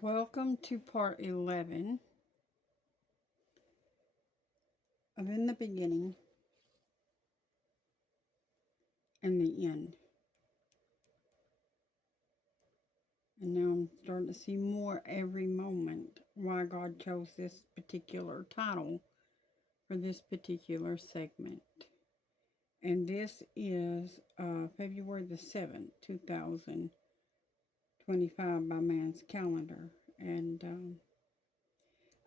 Welcome to part 11 of In the Beginning and the End. And now I'm starting to see more every moment why God chose this particular title for this particular segment. And this is February the 7th, 2025 by man's calendar. And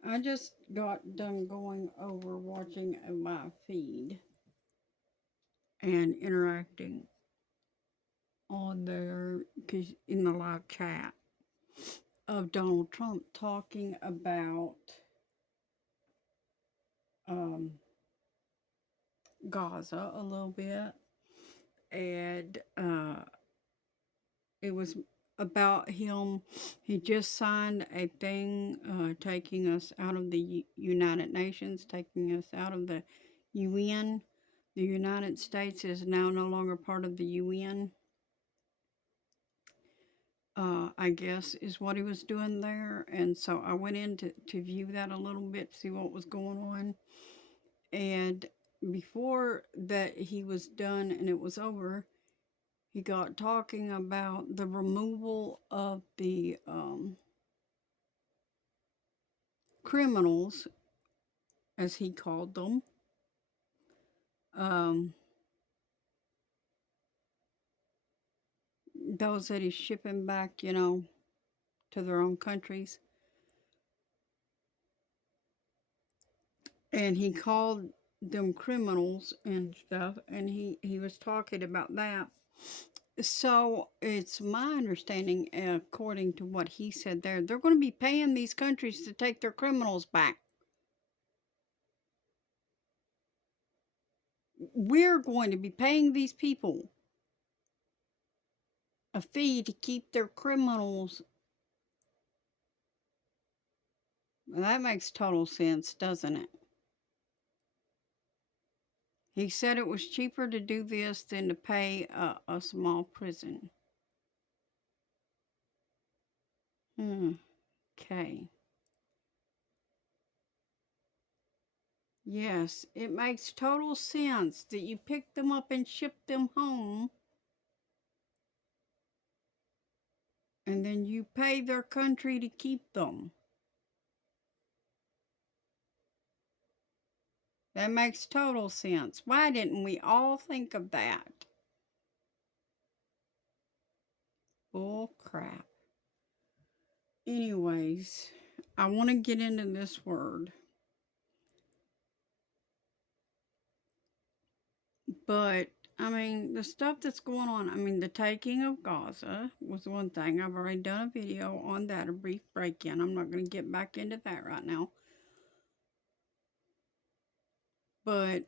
I just got done going over watching a live feed and interacting on there because in the live chat of Donald Trump talking about um, Gaza a little bit, and it was about him. He just signed a thing taking us out of the United Nations, taking us out of the UN. The United States is now no longer part of the UN. I guess is what he was doing there. And so I went in to view that a little bit, see what was going on. And before that he was done and it was over, he got talking about the removal of the criminals, as he called them. Um, those that he's shipping back, to their own countries. And he called them criminals and stuff, and he was talking about that. So it's my understanding, according to what he said there, they're going to be paying these countries to take their criminals back. We're going to be paying these people a fee to keep their criminals. That makes total sense, doesn't it? He said it was cheaper to do this than to pay a small prison. Okay. Yes, it makes total sense that you pick them up and ship them home, and then you pay their country to keep them. That makes total sense. Why didn't we all think of that? Bull crap. Anyways, I want to get into this word. But, I mean, the stuff that's going on, I mean, the taking of Gaza was one thing. I've already done a video on that, a brief break-in. I'm not going to get back into that right now. But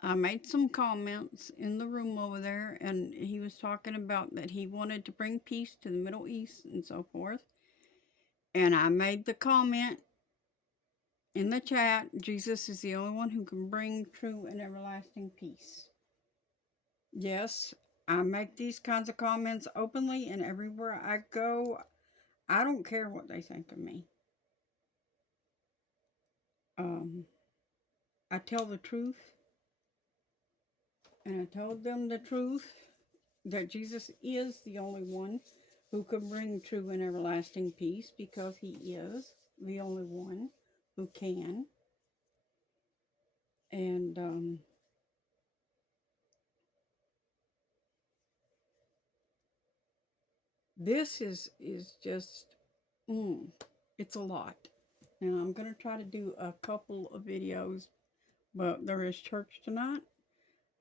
I made some comments in the room over there, and he was talking about that he wanted to bring peace to the Middle East and so forth. And I made the comment in the chat, Jesus is the only one who can bring true and everlasting peace. Yes, I make these kinds of comments openly, and everywhere I go, I don't care what they think of me. I tell the truth, and I told them the truth, that Jesus is the only one who can bring true and everlasting peace, because he is the only one who can. And this is just, it's a lot. And I'm going to try to do a couple of videos, but there is church tonight.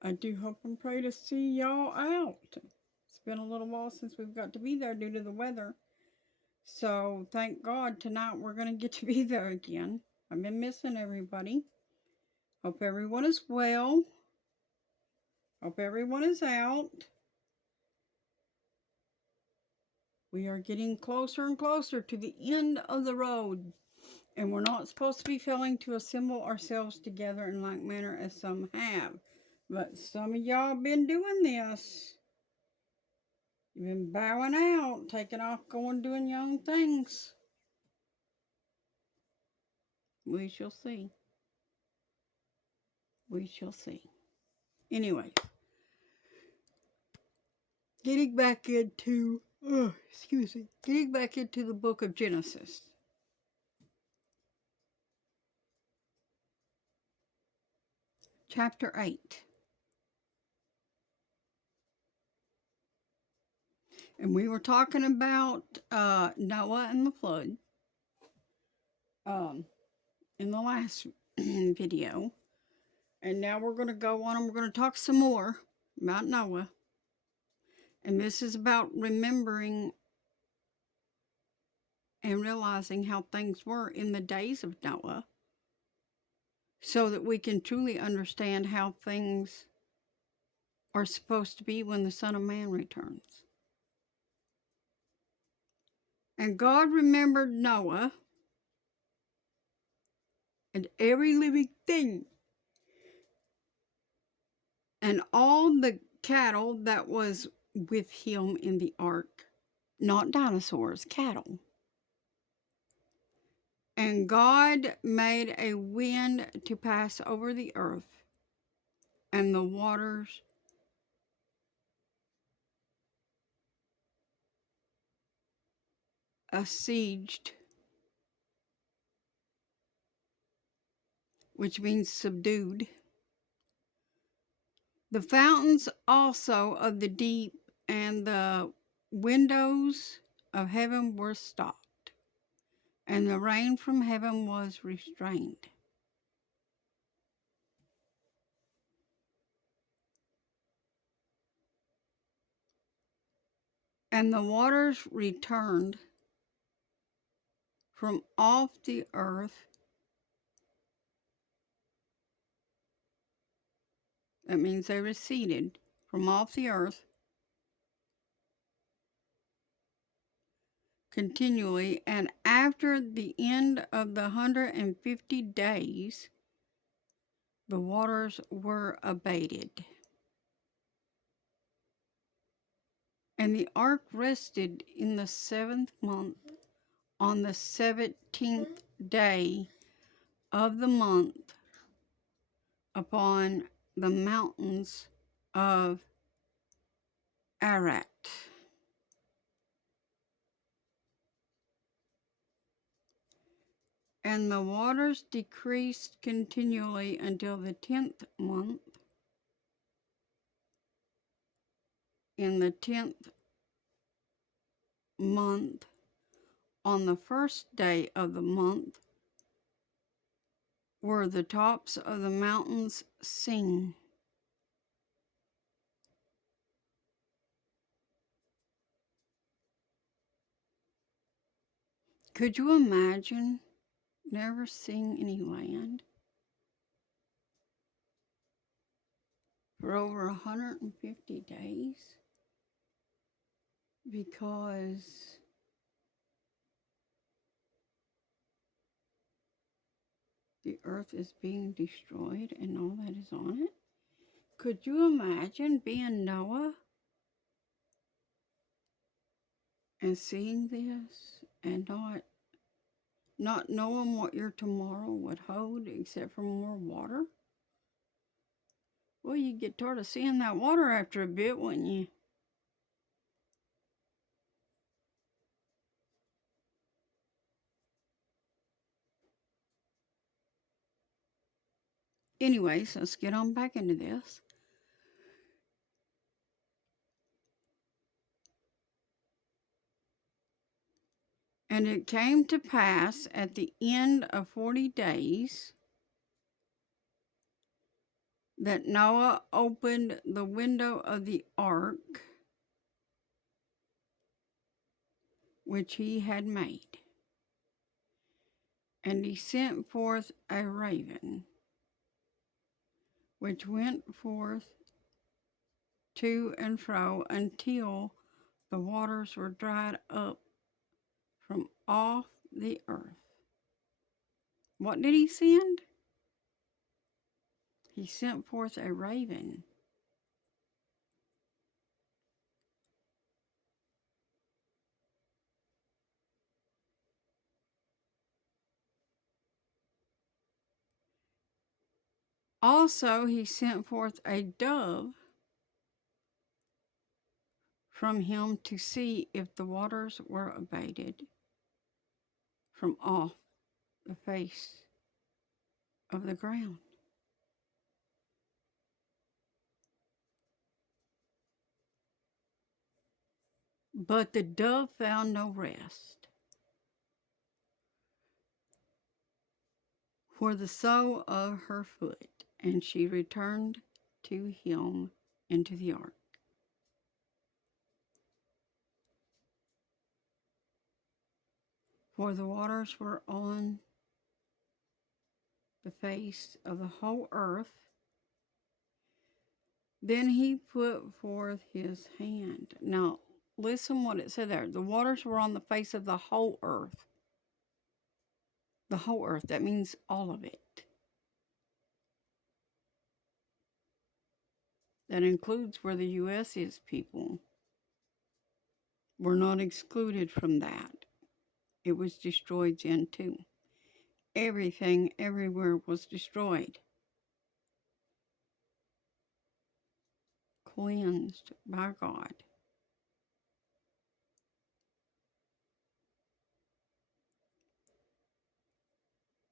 I do hope and pray to see y'all out. It's been a little while since we've got to be there due to the weather. So thank God tonight we're going to get to be there again. I've been missing everybody. Hope everyone is well. Hope everyone is out. We are getting closer and closer to the end of the road. And we're not supposed to be failing to assemble ourselves together in like manner as some have. But some of y'all been doing this. You've been bowing out, taking off, going, doing your own things. We shall see. We shall see. Anyway, getting back into, getting back into the book of Genesis. Chapter 8. And we were talking about Noah and the flood in the last video. And now we're going to go on and we're going to talk some more about Noah. And this is about remembering and realizing how things were in the days of Noah, so that we can truly understand how things are supposed to be when the Son of Man returns. And God remembered Noah and every living thing and all the cattle that was with him in the ark. Not dinosaurs, cattle. And God made a wind to pass over the earth, and the waters besieged, which means subdued. The fountains also of the deep and the windows of heaven were stopped, and the rain from heaven was restrained. And the waters returned from off the earth. That means they receded from off the earth continually. And after the end of the 150 days, the waters were abated. And the ark rested in the 7th month on the 17th day of the month upon the mountains of Ararat. And the waters decreased continually until the 10th month. In the 10th month, on the first day of the month, were the tops of the mountains seen. Could you imagine never seeing any land for over 150 days? Because the earth is being destroyed and all that is on it? Could you imagine being Noah and seeing this and not knowing what your tomorrow would hold except for more water? Well, you'd get tired of seeing that water after a bit, wouldn't you? Anyways, let's get on back into this. And it came to pass at the end of 40 days that Noah opened the window of the ark which he had made. And he sent forth a raven, which went forth to and fro until the waters were dried up from off the earth. What did he send? He sent forth a raven. Also, he sent forth a dove from him to see if the waters were abated from off the face of the ground. But the dove found no rest for the sole of her foot, and she returned to him into the ark. For the waters were on the face of the whole earth. Then he put forth his hand. Now, listen what it said there. The waters were on the face of the whole earth. The whole earth, that means all of it. That includes where the U.S. is, people. We're not excluded from that. It was destroyed then too. Everything, everywhere was destroyed. Cleansed by God.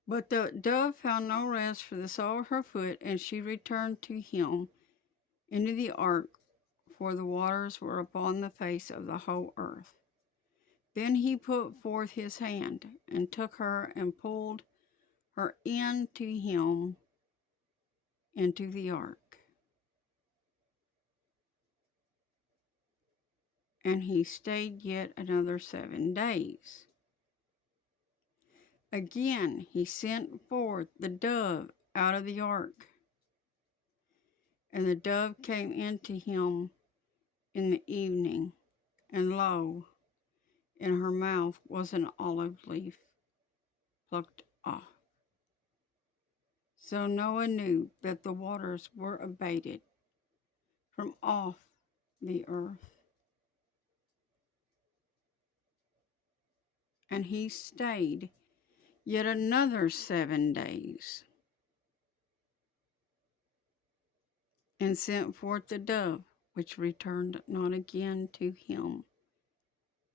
But the dove found no rest for the sole of her foot, and she returned to him into the ark, for the waters were upon the face of the whole earth. Then he put forth his hand, and took her, and pulled her in to him into the ark. And he stayed yet another 7 days. Again he sent forth the dove out of the ark, and the dove came into him in the evening, and lo, in her mouth was an olive leaf plucked off. So Noah knew that the waters were abated from off the earth. And he stayed yet another 7 days, and sent forth the dove, which returned not again to him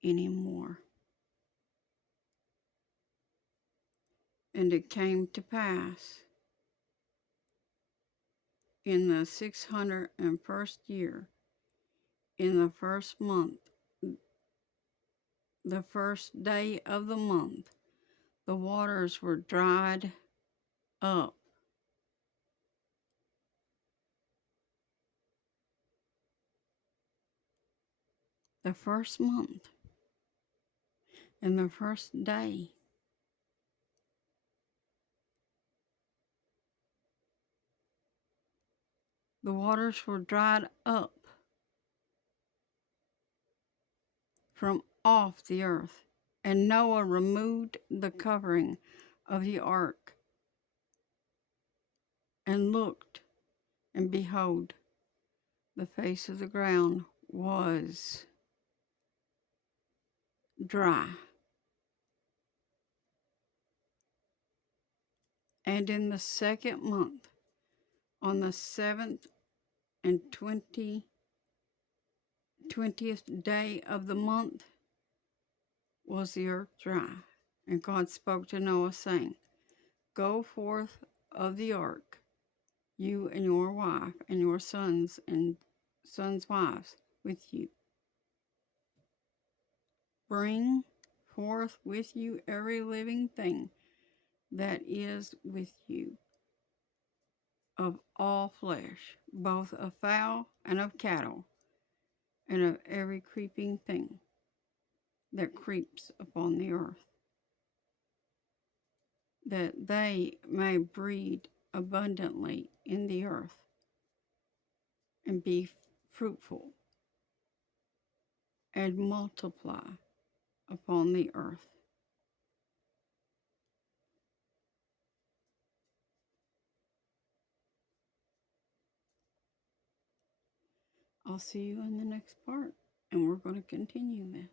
any more. And it came to pass in the 601st year, in the first month, the first day of the month, the waters were dried up. The first month, and the first day, the waters were dried up from off the earth. And Noah removed the covering of the ark, and looked, and behold, the face of the ground was dry. And in the second month, on the 7th and 20th day of the month, was the earth dry. And God spoke to Noah, saying, Go forth of the ark, you and your wife, and your sons and sons' wives with you. Bring forth with you every living thing that is with you, of all flesh, both of fowl and of cattle, and of every creeping thing that creeps upon the earth, that they may breed abundantly in the earth, and be fruitful, and multiply upon the earth. I'll see you in the next part, and we're going to continue this.